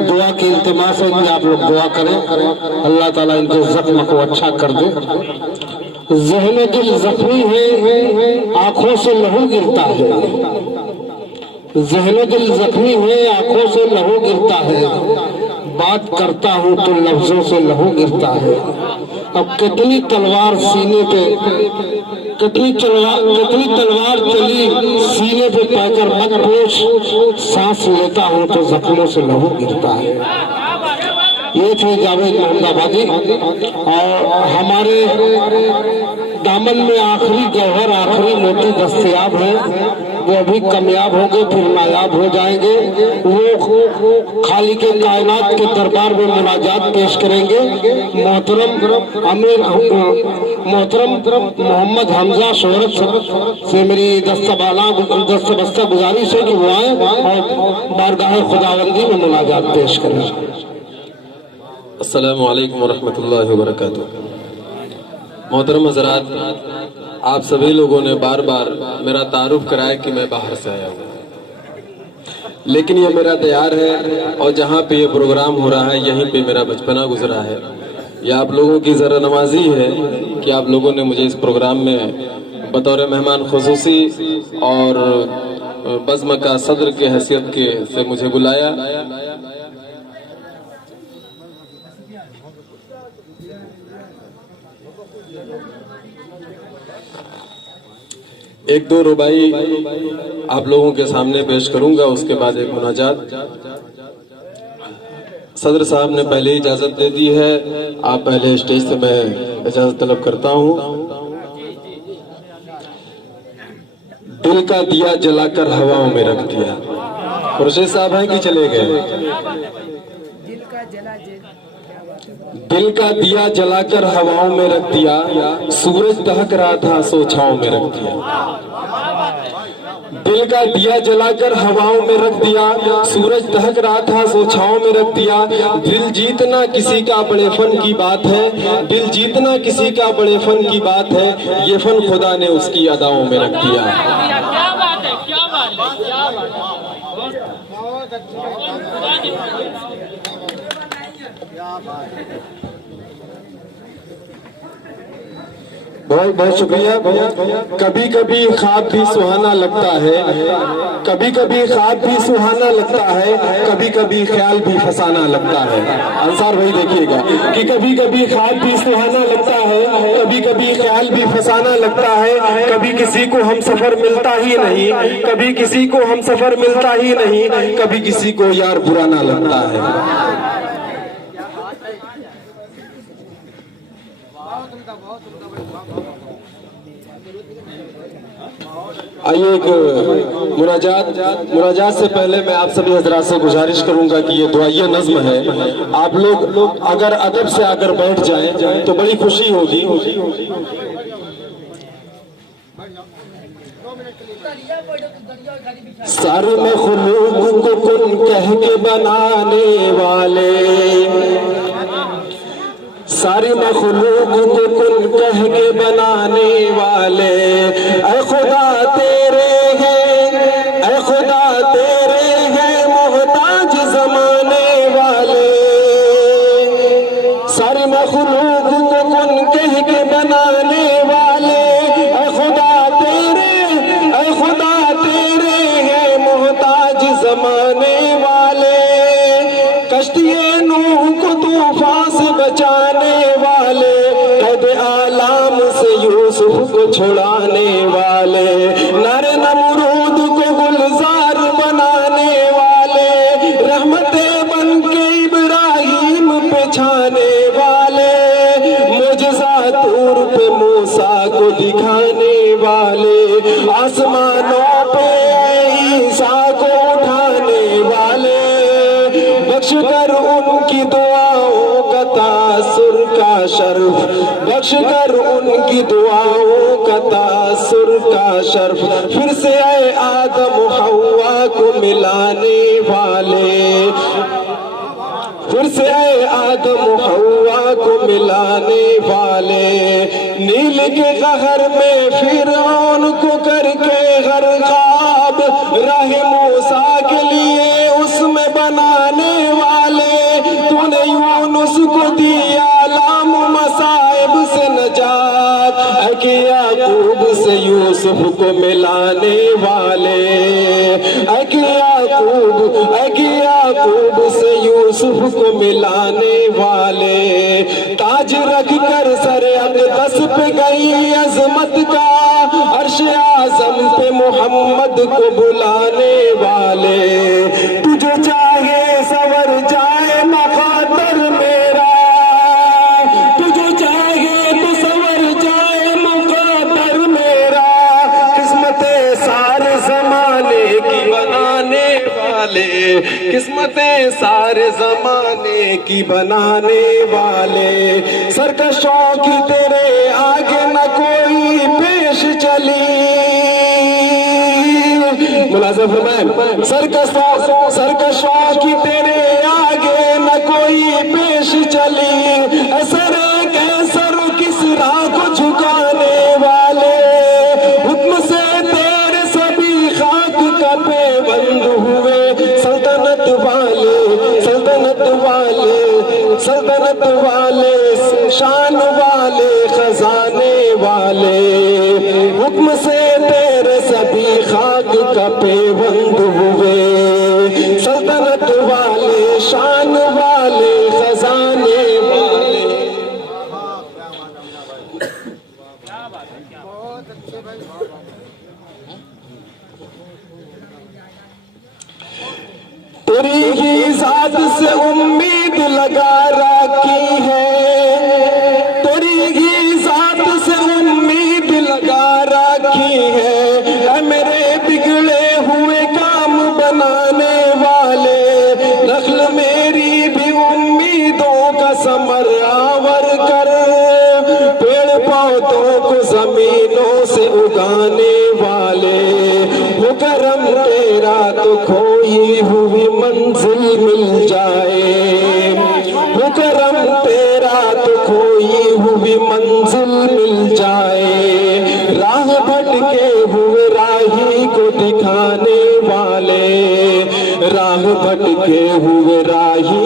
दुआ की इल्तिमास है कि आप लोग दुआ करें, अल्लाह ताला इनके जख्म को अच्छा कर दे। ज़हन दिल जख्मी है, आंखों से लहू गिरता है। ज़हन दिल जख्मी है, आंखों से लहू गिरता है। बात करता हूँ तो लफ्जों से लहू गिरता है। अब कितनी तलवार सीने पे, कितनी तलवार चली सीने पे पाकर मत पूछ, सांस लेता हूँ तो जख्मों से लहू गिरता है। ये थे जावेद मोहम्मदाबादी। और हमारे दामन में आखिरी गौहर, आखिरी मोती दस्तयाब है, वो अभी कामयाब होंगे फिर नायाब हो जाएंगे। वो खालिक कायनात के दरबार में मुनाजात पेश करेंगे। मोहतरम मोहम्मद हमजा शोहरत से मेरी दस्तबस्ता गुजारिश है कि वो आए और बारगाह खुदावंदी में मुनाजात पेश करें। अस्सलामु अलैकुम वरहमतुल्लाहि वबरकातुहू। मोहतरम हज़रात, आप सभी लोगों ने बार बार मेरा तारुफ कराया कि मैं बाहर से आया हूँ, लेकिन ये मेरा तैयार है और जहाँ पे ये प्रोग्राम हो रहा है यहीं पे मेरा बचपना गुजरा है। यह आप लोगों की ज़रा नवाजी है कि आप लोगों ने मुझे इस प्रोग्राम में बतौर मेहमान खुसूसी और बज़्म का सदर के हैसियत के से मुझे बुलाया। एक दो रुबाई आप लोगों के सामने पेश करूंगा, उसके बाद एक मुनाजात। सदर साहब ने पहले ही इजाजत दे दी है, आप पहले स्टेज से मैं इजाजत तलब करता हूं। दिल का दिया जलाकर हवाओं में रख दिया। खुर्शीद साहब हैं कि चले गए? दिल का दिया जलाकर हवाओं में रख दिया, सूरज दहक रहा था सो छाओं में रख दिया। दिल का दिया जलाकर हवाओं में रख दिया, सूरज दहक रहा था सो छाओं में रख दिया। दिल जीतना किसी का बड़े फन की बात है, दिल जीतना किसी का बड़े फन की बात है, ये फन खुदा ने उसकी अदाओं में रख दिया। क्या बात है, क्या बात है, क्या बात है। बहुत बहुत शुक्रिया। कभी कभी ख्वाब भी सुहाना लगता है, कभी कभी ख्वाब भी सुहाना लगता है, कभी कभी ख्याल भी फसाना लगता है। अंसार भाई देखिएगा कि कभी कभी ख्वाब भी सुहाना लगता है, कभी कभी ख्याल भी फसाना लगता है। कभी किसी को हम सफर मिलता ही नहीं, कभी किसी को हम सफर मिलता ही नहीं, कभी किसी को यार बुराना लगता है। आइए एक मुनाजात से पहले मैं आप सभी हजरात से गुजारिश करूंगा कि ये दुआइया नज़्म है, आप लोग अगर अदब से आकर बैठ जाएं तो बड़ी खुशी होगी। सारे मखलूक को कुन कह के बनाने वाले, सारी मखलूक को कुन कह के बनाने वाले, ऐ खुदा तेरे हैं, ऐ खुदा तेरे हैं मोहताज जमाने वाले। सारी मखलूक को कुन कह के बनाने वाले, ऐ खुदा तेरे हैं मोहताज जमाने वाले। कश्तिए नूह को तूफान से बचाने वाले, कैद आलाम से यूसुफ को छुड़ाने वाले, नर नमरूद को गुलजार बनाने वाले, रहमते बन के इब्राहिम पे छाने वाले, मुजज़ा तूर पे मूसा को दिखाने वाले, आसमानों पे ईसा को उठाने वाले। बख्श कर उनकी दुआओं का तासुर का शर्फ, बख्श कर उनकी दुआओं का तासुर का शर्फ, फिर से आए आदम हव्वा को मिलाने वाले, फिर से आए आदम हव्वा को मिलाने वाले। नील के कहर में फिरौन को करके गरकाब, राह मूसा के लिए उसमें बना मिलाने वाले, तूने यूनुस को दिया लाम मसाइब से नजात, कि याकूब से यूसुफ को मिलाने वाले, कि याकूब से यूसुफ को मिलाने वाले, ताज रख कर सर अक़दस पे गई अजमत का, अर्श आज़म पे मोहम्मद को बुलाने वाले, तुझे चाहे सवर जाए मखातर मेरा, तुझे चाहे तो सवर जाए मखातर मेरा, किस्मतें सारे जमाने की बनाने वाले, किस्मतें सारे जमाने की बनाने वाले, सरकशों की तेरे आगे न कोई पेश चली, मुलाज़िम फरमाए, सरकशों की तेरे आगे न कोई पेश चली, असर कैसर किसरा को झुकाने वाले, हुक्म से तेरे सभी खाक का पेबंद हुए, सल्तनत वाले, सल्तनत वाले, सल्तनत वाले, शान वाले, खजाने वाले, हुक्म से तेरे सभी खाक का पेबंद हुए, सल्तनत वाले, शान वाले, खजाने वाले। तेरी ही जात से उम्मीद लगा रखी है, तेरी ही जात से उम्मीद लगा रखी है, मेरे बिगड़े हुए काम बनाने वाले, नख्ल मेरी भी उम्मीदों का समर आवर कर, पेड़ पौधों को जमीनों से उगाने वाले, वो करम तेरा तो खोई हुई मंजिल मिल जाए, वो करम तेरा तो खोई हुई मंजिल मिल जाए, राह भटके हुए राही को दिखाने वाले, राह भटके हुए राही